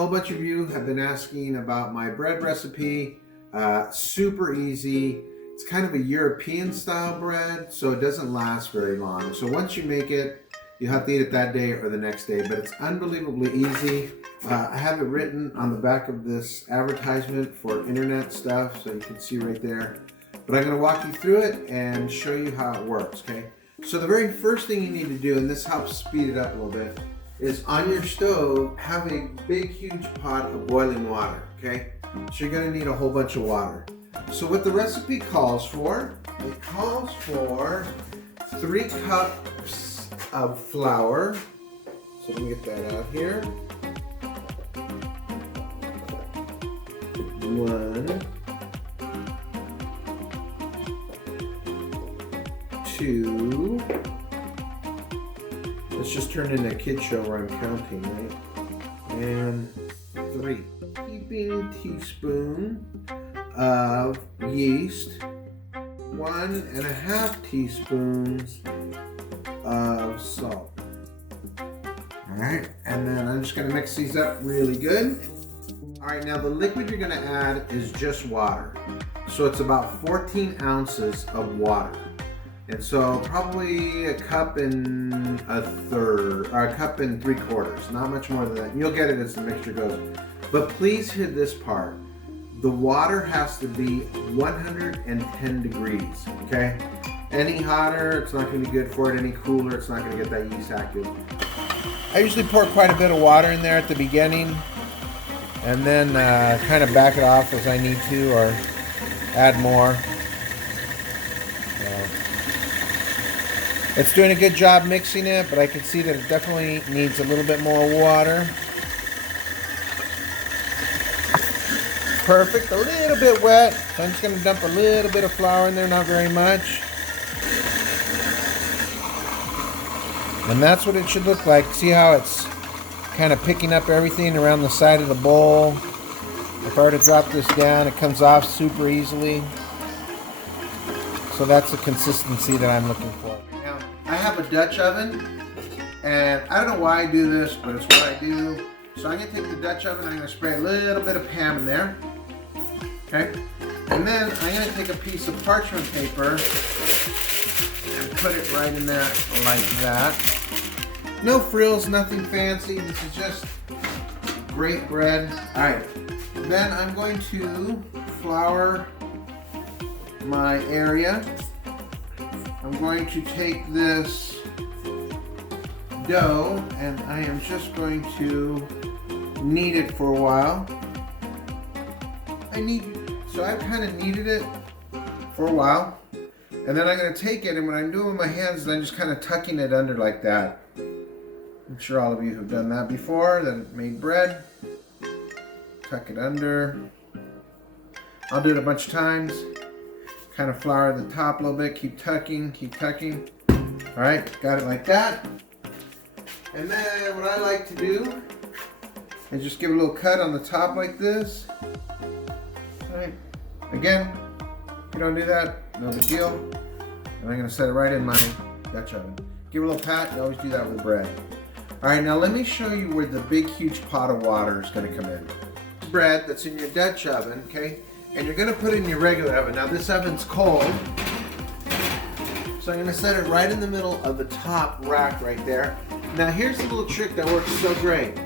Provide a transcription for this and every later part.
whole bunch of you have been asking about my bread recipe. Super easy. It's kind of a European style bread, so it doesn't last very long. So once you make it, you have to eat it that day or the next day, but it's unbelievably easy. I have it written on the back of this advertisement for internet stuff, so you can see right there. But I'm going to walk you through it and show you how it works, okay? So the very first thing you need to do, and this helps speed it up a little bit, is on your stove, have a big, huge pot of boiling water, okay? So you're going to need a whole bunch of water. So what the recipe calls for, it calls for 3 cups of flour. So let me get that out here. 1, 2. Let's just turn into a kid show where I'm counting, right? And 3. Heaping teaspoon of yeast. 1.5 teaspoons of salt. Alright, and then I'm just going to mix these up really good. Alright, now the liquid you're going to add is just water. So it's about 14 ounces of water. And so probably a cup and a third, or a cup and 3/4, not much more than that. You'll get it as the mixture goes. But please hear this part. The water has to be 110 degrees, okay? Any hotter, it's not going to be good for it. Any cooler, it's not going to get that yeast active. I usually pour quite a bit of water in there at the beginning, and then kind of back it off as I need to, or add more. It's doing a good job mixing it, but I can see that it definitely needs a little bit more water. Perfect, a little bit wet. So I'm just going to dump a little bit of flour in there, not very much. And that's what it should look like. See how it's kind of picking up everything around the side of the bowl? If I were to drop this down, it comes off super easily. So that's the consistency that I'm looking for. Now, I have a Dutch oven, and I don't know why I do this, but it's what I do. So I'm going to take the Dutch oven, I'm going to spray a little bit of Pam in there. Okay? And then I'm going to take a piece of parchment paper and put it right in there like that. No frills, nothing fancy. This is just great bread. Alright, then I'm going to flour my area. I'm going to take this dough and I am just going to knead it for a while. So I've kind of kneaded it for a while, and then I'm going to take it, and what I'm doing with my hands is I'm just kind of tucking it under like that. I'm sure all of you have done that before, that have made bread. Tuck it under. I'll do it a bunch of times. Kind of flour the top a little bit, keep tucking, keep tucking. Alright, got it like that. And then what I like to do is just give a little cut on the top like this. Alright, again, if you don't do that, no big deal. And I'm going to set it right in my Dutch oven. Give it a little pat, you always do that with bread. Alright, now let me show you where the big huge pot of water is going to come in. Bread that's in your Dutch oven, okay? And you're going to put it in your regular oven. Now this oven's cold, so I'm going to set it right in the middle of the top rack right there. Now here's the little trick that works so great.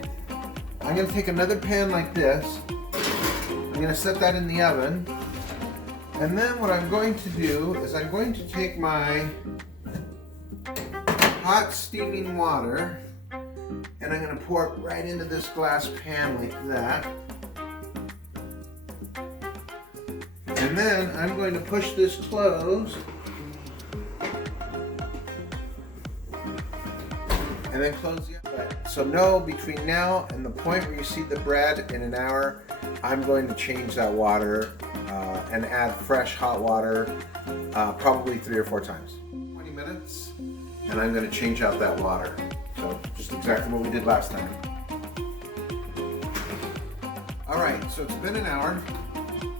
I'm going to take another pan like this. I'm going to set that in the oven. And then what I'm going to do is I'm going to take my hot steaming water and I'm going to pour it right into this glass pan like that. And then I'm going to push this closed. And then close the oven. So know between now and the point where you see the bread in an hour, I'm going to change that water and add fresh hot water probably 3 or 4 times. 20 minutes, and I'm going to change out that water. So just exactly what we did last time. Alright, so it's been an hour,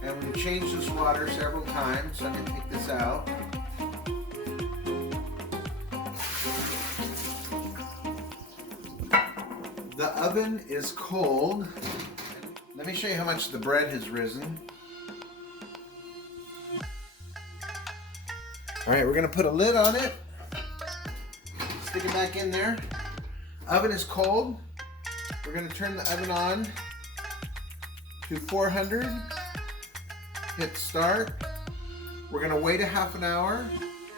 and we've changed this water several times, so I'm going to take this out. The oven is cold. Let me show you how much the bread has risen. All right, we're gonna put a lid on it. Stick it back in there. Oven is cold. We're gonna turn the oven on to 400. Hit start. We're gonna wait a half an hour.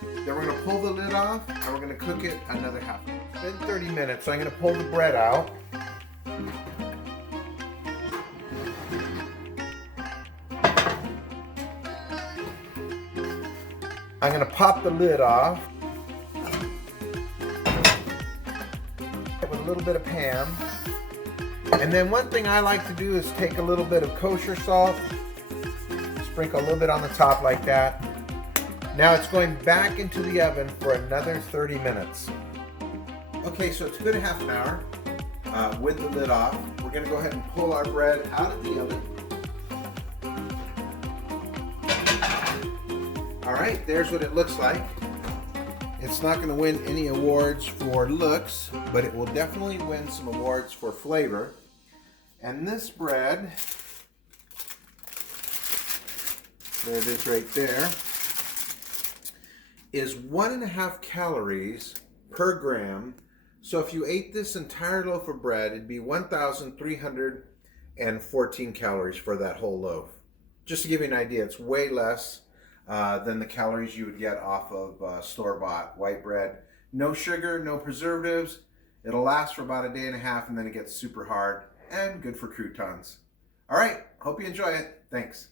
Then we're gonna pull the lid off and we're gonna cook it another half an hour. It's been 30 minutes, so I'm gonna pull the bread out. I'm gonna pop the lid off with a little bit of Pam. And then one thing I like to do is take a little bit of kosher salt, sprinkle a little bit on the top like that. Now it's going back into the oven for another 30 minutes. Okay, so it's been a half an hour with the lid off. We're gonna go ahead and pull our bread out of the oven. All right, there's what it looks like. It's not gonna win any awards for looks, but it will definitely win some awards for flavor. And this bread, there it is right there, is 1.5 calories per gram. So if you ate this entire loaf of bread, it'd be 1,314 calories for that whole loaf. Just to give you an idea, it's way less than the calories you would get off of store-bought white bread. No sugar, no preservatives. It'll last for about a day and a half and then it gets super hard and good for croutons. All right, hope you enjoy it. Thanks.